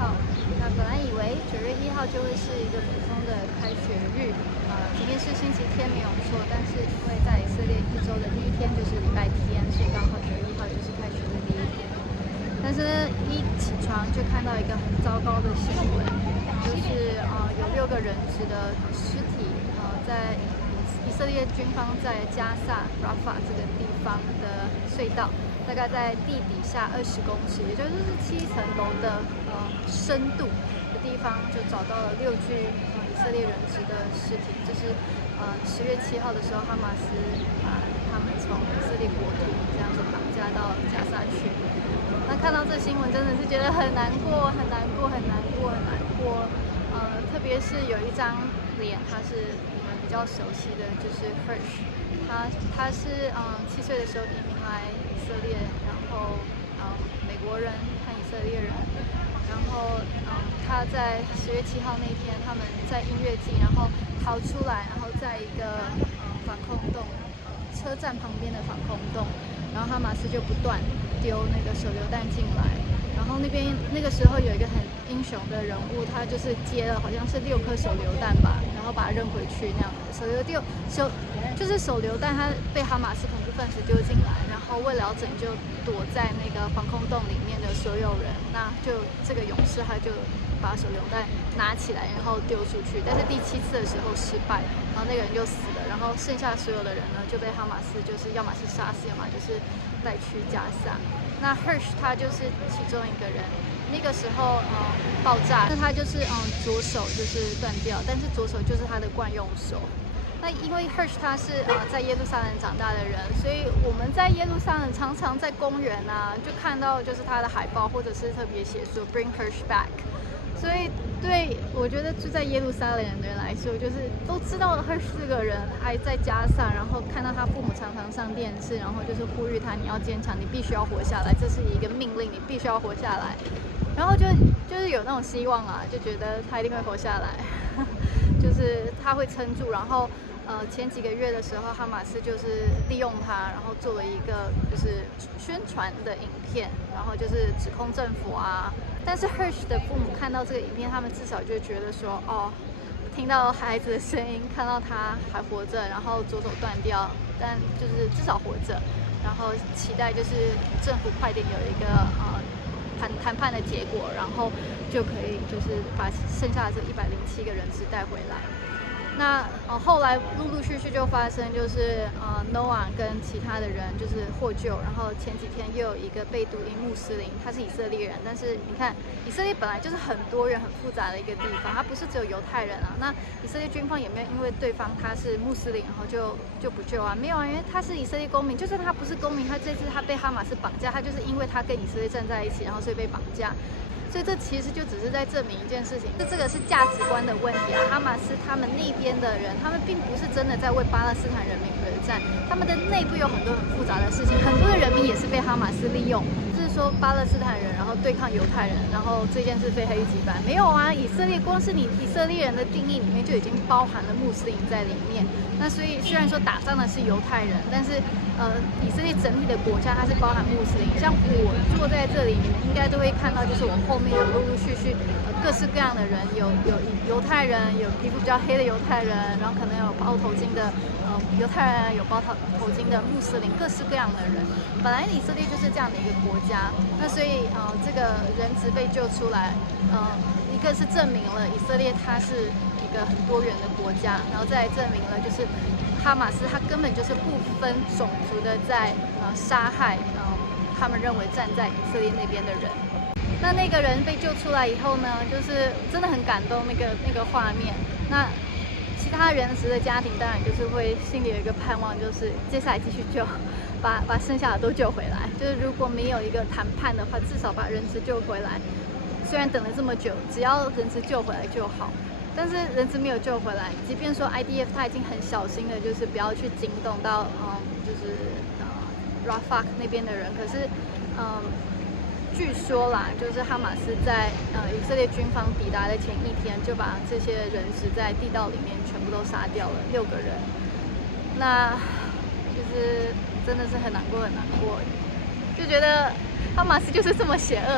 号。那本来以为9月1号就会是一个普通的开学日，今天是星期天没有错，但是因为在以色列一周的第一天就是礼拜天，所以刚好9月1号就是开学的第一天。但是呢，一起床就看到一个很糟糕的新闻，就是有6个人质的尸体，在以色列军方在加萨 Rafah 这个地方的隧道，大概在地底下20公尺，也就是7层楼的深度的地方，就找到了6具以色列人质的尸体。这是10月7号的时候，哈马斯把他们从以色列国土这样子绑架到加萨去。那看到这新闻，真的是觉得很难过，很难过，很难过，很难过。特别是有一张脸，他是你们比较熟悉的，就是 Hirsch。他是7岁的时候移民来以色列，然后美国人和以色列人。然后他在10月7号那天，他们在音乐季，然后逃出来，然后在一个防空洞，车站旁边的防空洞，然后哈马斯就不断丢那个手榴弹进来，然后那个时候有一个很英雄的人物，他就是接了好像是6颗手榴弹吧，然后把它扔回去那样的。就是手榴弹，它被哈马斯恐怖分子丢进来，然后为了要拯救躲在那个防空洞里面的所有人，那就这个勇士他就把手榴弹拿起来，然后丢出去，但是第7次的时候失败，然后那个人就死了，然后剩下所有的人呢就被哈马斯就是要么是杀死，要么就是带去加萨。那 Hirsch 他就是其中一个人。那个时候爆炸，那他就是左手就是断掉，但是左手就是他的惯用手。那因为 Hirsch 他是在耶路撒冷长大的人，所以我们在耶路撒冷常常在公园就看到就是他的海报，或者是特别写说 Bring Hirsch back。所以我觉得就在耶路撒冷的人来说，就是都知道 Hirsch 这个人还在加萨，然后看到他父母常常上电视，然后就是呼吁他你要坚强，你必须要活下来，这是一个命令，你必须要活下来。然后就是有那种希望就觉得他一定会活下来，就是他会撑住。然后前几个月的时候，哈马斯就是利用他，然后做了一个就是宣传的影片，然后就是指控政府但是 Hirsch 的父母看到这个影片，他们至少就觉得说听到孩子的声音，看到他还活着，然后左手断掉，但就是至少活着，然后期待就是政府快点有一个谈判的结果，然后就可以就是把剩下的这107个人质带回来。那后来陆陆续续就发生，就是Noah 跟其他的人就是获救，然后前几天又有一个被毒因穆斯林，他是以色列人，但是你看以色列本来就是很多元很复杂的一个地方，它不是只有犹太人那以色列军方也没有因为对方他是穆斯林然后就不救没有因为他是以色列公民，就算他不是公民，他这次他被哈马斯绑架，他就是因为他跟以色列站在一起，然后所以被绑架。所以这其实就只是在证明一件事情，这个是价值观的问题哈马斯他们那边的人，他们并不是真的在为巴勒斯坦人民而战，他们的内部有很多很复杂的事情，很多的人民也是被哈马斯利用。就是说巴勒斯坦人然后对抗犹太人，然后这件事非黑即白，没有以色列光是你以色列人的定义里面就已经包含了穆斯林在里面。那所以虽然说打仗的是犹太人，但是以色列整体的国家它是包含穆斯林。像我坐在这里，你们应该都会看到，就是我后面有陆陆续续各式各样的人，有犹太人，有皮肤比较黑的犹太人，然后可能有包头巾的犹太人，有包头巾的穆斯林，各式各样的人。本来以色列就是这样的一个国家，那所以这个人质被救出来，一个是证明了以色列它是一个很多元的国家，然后再来证明了就是哈马斯他根本就是不分种族的在杀害他们认为站在以色列那边的人。那个人被救出来以后呢，就是真的很感动那个画面。那其他人质的家庭当然就是会心里有一个盼望，就是接下来继续救，把剩下的都救回来。就是如果没有一个谈判的话，至少把人质救回来。虽然等了这么久，只要人质救回来就好。但是人质没有救回来，即便说 IDF 他已经很小心的，就是不要去惊动到就是Rafah 那边的人，可是据说啦，就是哈马斯在以色列军方抵达的前一天，就把这些人质在地道里面全部都杀掉了6个人。那就是真的是很难过，很难过，就觉得哈马斯就是这么邪恶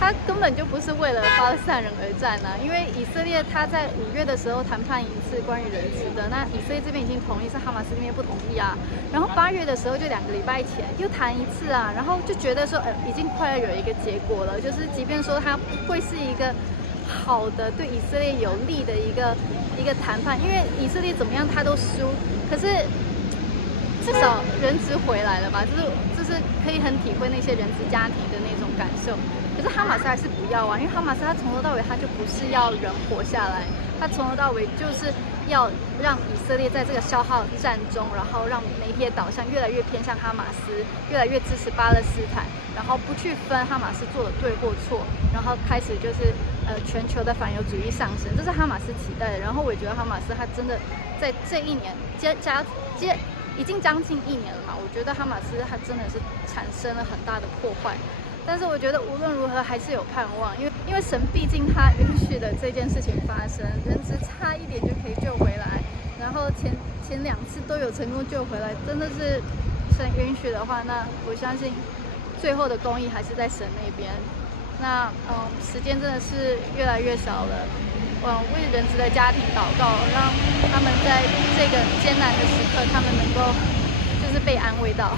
他根本就不是为了巴勒斯坦人而战啊，因为以色列他在5月的时候谈判一次关于人质的，那以色列这边已经同意，是哈马斯那边不同意啊。然后8月的时候就2个礼拜前又谈一次啊，然后就觉得说，已经快要有一个结果了，就是即便说它不会是一个好的对以色列有利的一个谈判，因为以色列怎么样他都输，可是至少人质回来了吧，就是可以很体会那些人质家庭的那种感受。可是哈马斯还是不要啊，因为哈马斯他从头到尾他就不是要人活下来，他从头到尾就是要让以色列在这个消耗战中，然后让媒体的导向越来越偏向哈马斯，越来越支持巴勒斯坦，然后不去分哈马斯做的对或错，然后开始就是全球的反犹主义上升，这是哈马斯期待的。然后我也觉得哈马斯他真的在这一年已经将近1年了嘛，我觉得哈马斯它真的是产生了很大的破坏，但是我觉得无论如何还是有盼望，因为神毕竟他允许了这件事情发生，人质差一点就可以救回来，然后前2次都有成功救回来，真的是神允许的话，那我相信最后的公义还是在神那边。那时间真的是越来越少了。为人质的家庭祷告，让他们在这个艰难的时刻，他们能够就是被安慰到，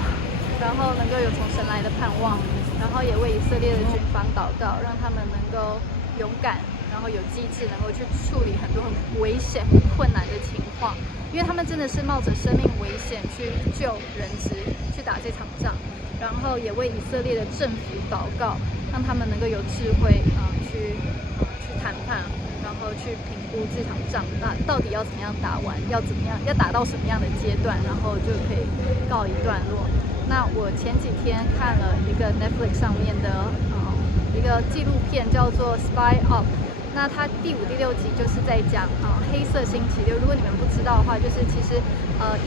然后能够有从神来的盼望，然后也为以色列的军方祷告，让他们能够勇敢，然后有机智，能够去处理很多很危险、很困难的情况，因为他们真的是冒着生命危险去救人质，去打这场仗，然后也为以色列的政府祷告，让他们能够有智慧去谈判。然后去评估这场仗，那到底要怎么样打完，要怎么样，要打到什么样的阶段，然后就可以告一段落。那我前几天看了一个 Netflix 上面的一个纪录片，叫做《Spy Up》。那它第5、第6集就是在讲黑色星期六。如果你们不知道的话，就是其实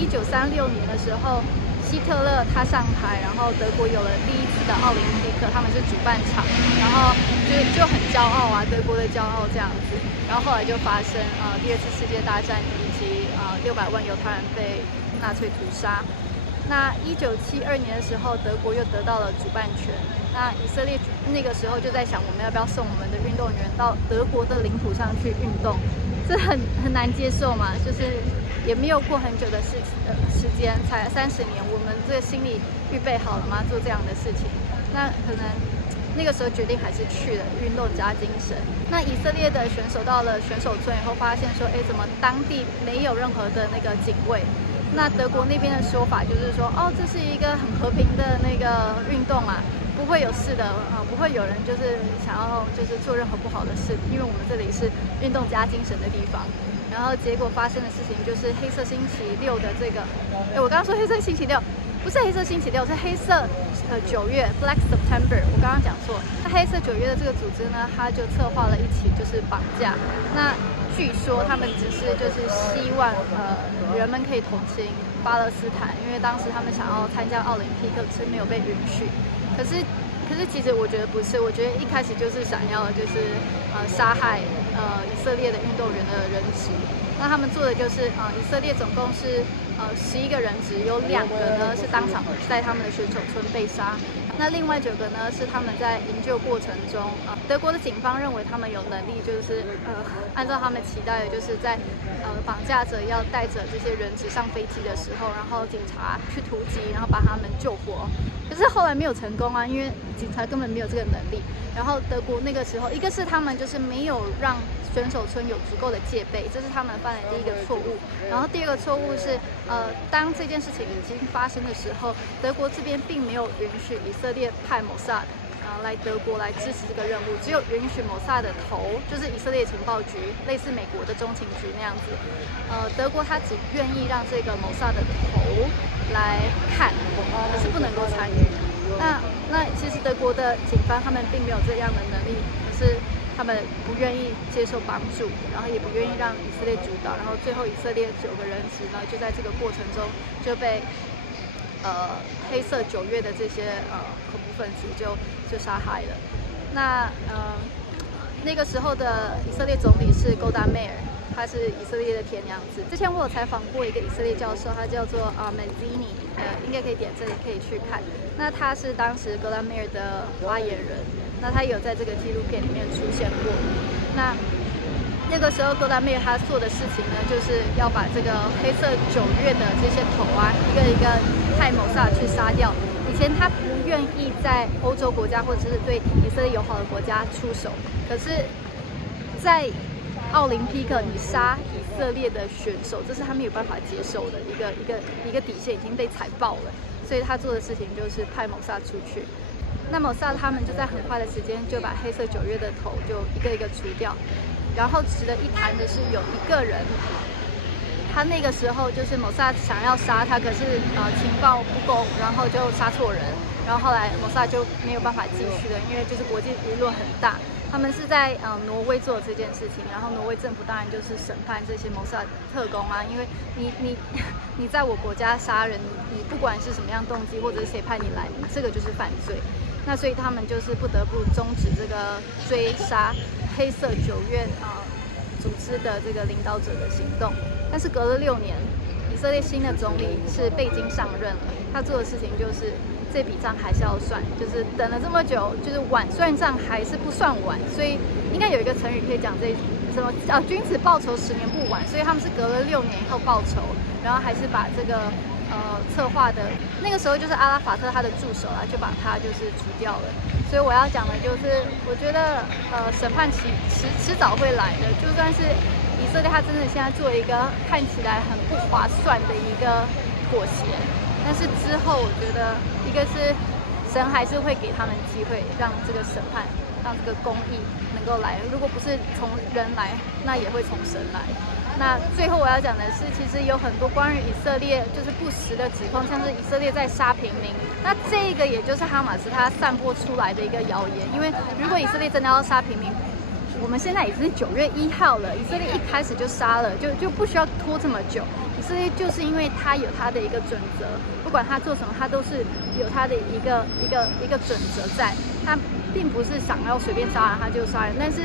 1936年的时候，希特勒他上台，然后德国有了第1次的奥林匹克，他们是主办场，然后就很骄傲啊，德国的骄傲这样子。然后后来就发生第2次世界大战，以及600万犹太人被纳粹屠杀。那1972年的时候，德国又得到了主办权。那以色列那个时候就在想，我们要不要送我们的运动员到德国的领土上去运动？这很难接受嘛，就是也没有过很久的时间，才30年，我们这个心里预备好了吗？做这样的事情，那可能那个时候决定还是去了，运动加精神。那以色列的选手到了选手村以后，发现说，怎么当地没有任何的那个警卫？那德国那边的说法就是说，这是一个很和平的那个运动啊，不会有事的不会有人就是想要就是做任何不好的事，因为我们这里是运动加精神的地方。然后结果发生的事情就是黑色星期六的这个，我刚刚说黑色星期六，不是黑色星期六，是黑色9月 Black September， 我刚刚讲错。那黑色9月的这个组织呢，他就策划了一起就是绑架。那据说他们只是就是希望人们可以同情巴勒斯坦，因为当时他们想要参加奥林匹克是没有被允许。可是其实我觉得不是，我觉得一开始就是想要就是杀害以色列的运动员的人质。那他们做的就是以色列总共是11个人质，有2个呢是当场在他们的选手村被杀，那另外9个呢是他们在营救过程中德国的警方认为他们有能力，就是按照他们期待的，就是在绑架者要带着这些人质上飞机的时候，然后警察去突击，然后把他们救活。可是后来没有成功啊，因为警察根本没有这个能力。然后德国那个时候，一个是他们就是没有让选手村有足够的戒备，这是他们犯的第一个错误。然后第二个错误是，当这件事情已经发生的时候，德国这边并没有允许以色列派摩萨来德国来支持这个任务，只有允许摩萨的头，就是以色列情报局，类似美国的中情局那样子。德国他只愿意让这个摩萨的头来看，可是不能够参与。那其实德国的警方他们并没有这样的能力，可是他们不愿意接受帮助，然后也不愿意让以色列主导，然后最后以色列9个人质呢，就在这个过程中就被黑色9月的这些恐怖分子就杀害了。那个时候的以色列总理是 Golda Meir，它是以色列的铁娘子。之前我有采访过一个以色列教授，他叫做Mazzini，应该可以点这里可以去看。那他是当时格兰梅尔的发言人，那他有在这个纪录片里面出现过。那个时候格兰梅尔他做的事情呢，就是要把这个黑色9月的这些头啊，一个一个派谋萨去杀掉。以前他不愿意在欧洲国家或者是对以色列友好的国家出手，可是，在奥林匹克你杀以色列的选手，这是他没有办法接受的一个底线已经被踩爆了，所以他做的事情就是派谋萨出去。那谋萨他们就在很快的时间就把黑色9月的头就一个一个除掉。然后值得一谈的是，有一个人，他那个时候就是谋萨想要杀他，可是情报不够，然后就杀错人，然后后来谋萨就没有办法继续了，因为就是国际舆论很大。他们是在挪威做这件事情，然后挪威政府当然就是审判这些谋萨特工啊，因为你在我国家杀人，你不管是什么样动机或者是谁派你来，你这个就是犯罪。那所以他们就是不得不终止这个追杀黑色9月组织的这个领导者的行动。但是隔了6年，以色列新的总理是贝金上任了，他做的事情就是这笔账还是要算，就是等了这么久，就是晚算账还是不算晚，所以应该有一个成语可以讲这什么君子报仇10年不晚，所以他们是隔了6年以后报仇，然后还是把这个策划的那个时候就是阿拉法特他的助手啊，就把他就是除掉了。所以我要讲的就是，我觉得审判迟早会来的，就算是以色列他真的现在做一个看起来很不划算的一个妥协，但是之后我觉得一个是神还是会给他们机会，让这个审判，让这个公义能够来。如果不是从人来，那也会从神来。那最后我要讲的是，其实有很多关于以色列就是不实的指控，像是以色列在杀平民。那这个也就是哈马斯他散播出来的一个谣言，因为如果以色列真的要杀平民，我们现在已经是9月1号了，以色列一开始就杀了，就不需要拖这么久。以色列就是因为他有他的一个准则，不管他做什么，他都是有他的一个准则在，他并不是想要随便杀人他就杀人，但是。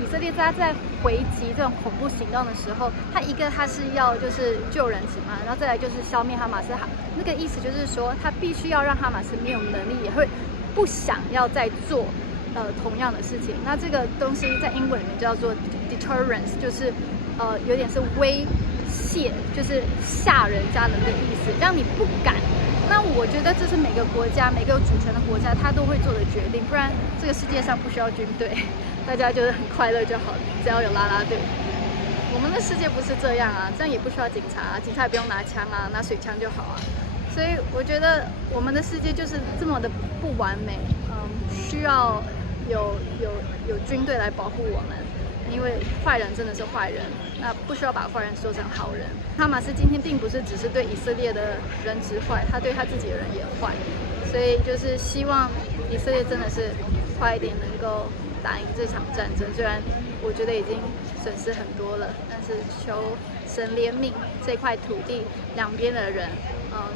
以色列他在回击这种恐怖行动的时候，他是要就是救人质嘛，然后再来就是消灭哈马斯。那个意思就是说，他必须要让哈马斯没有能力，也会不想要再做同样的事情。那这个东西在英文里面叫做 deterrence， 就是有点是威胁，就是吓人家的那个意思，让你不敢。那我觉得这是每个国家、每个有主权的国家他都会做的决定，不然这个世界上不需要军队，大家就是很快乐就好了，只要有啦啦队。我们的世界不是这样啊，这样也不需要警察，警察也不用拿枪啊，拿水枪就好啊。所以我觉得我们的世界就是这么的不完美，需要有军队来保护我们。因为坏人真的是坏人，那不需要把坏人说成好人。哈马斯今天并不是只是对以色列的人质坏，他对他自己的人也坏，所以就是希望以色列真的是快一点能够打赢这场战争。虽然我觉得已经损失很多了，但是求神怜悯这块土地两边的人，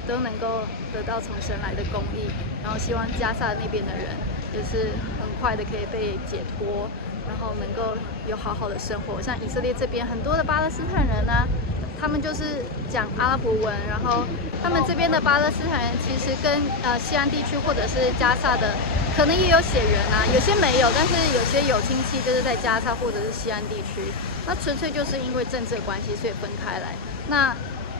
都能够得到从神来的公义，然后希望加萨那边的人就是很快的可以被解脱。然后能够有好好的生活，像以色列这边很多的巴勒斯坦人啊，他们就是讲阿拉伯文，然后他们这边的巴勒斯坦人其实跟西安地区或者是加萨的可能也有血缘啊，有些没有，但是有些有亲戚就是在加萨或者是西安地区，那纯粹就是因为政治的关系，所以分开来。那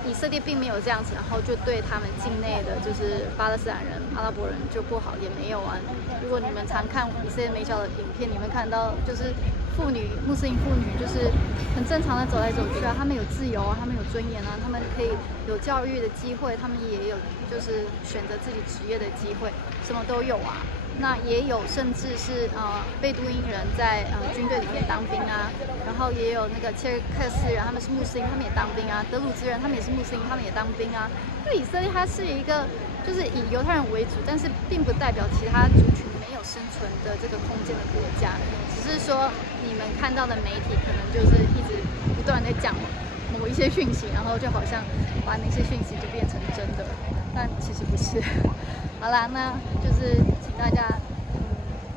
以色列并没有这样子，然后就对他们境内的就是巴勒斯坦人、阿拉伯人就不好，也没有啊。如果你们常看以色列美角的影片，你们看到就是穆斯林妇女就是很正常的走来走去啊，他们有自由啊，他们有尊严啊，他们可以有教育的机会，他们也有就是选择自己职业的机会，什么都有啊。那也有甚至是贝都因人在军队里面当兵啊，然后也有那个切尔克斯人，他们是穆斯林，他们也当兵啊，德鲁兹人他们也是穆斯林，他们也当兵啊。就以色列它是一个就是以犹太人为主，但是并不代表其他族群没有生存的这个空间的国家，只是说你们看到的媒体可能就是一直不断的讲某一些讯息，然后就好像把那些讯息就变成真的，但其实不是。好啦，那就是请大家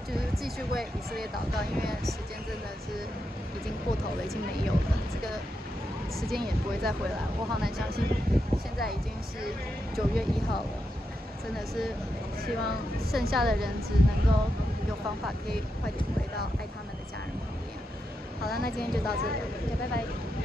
就是继续为以色列祷告，因为时间真的是已经过头了，已经没有了，这个时间也不会再回来。我好难相信，现在已经是9月1号了，真的是希望剩下的人只能够有方法可以快点回到爱他们的家人旁边。好了，那今天就到这里，大家拜拜。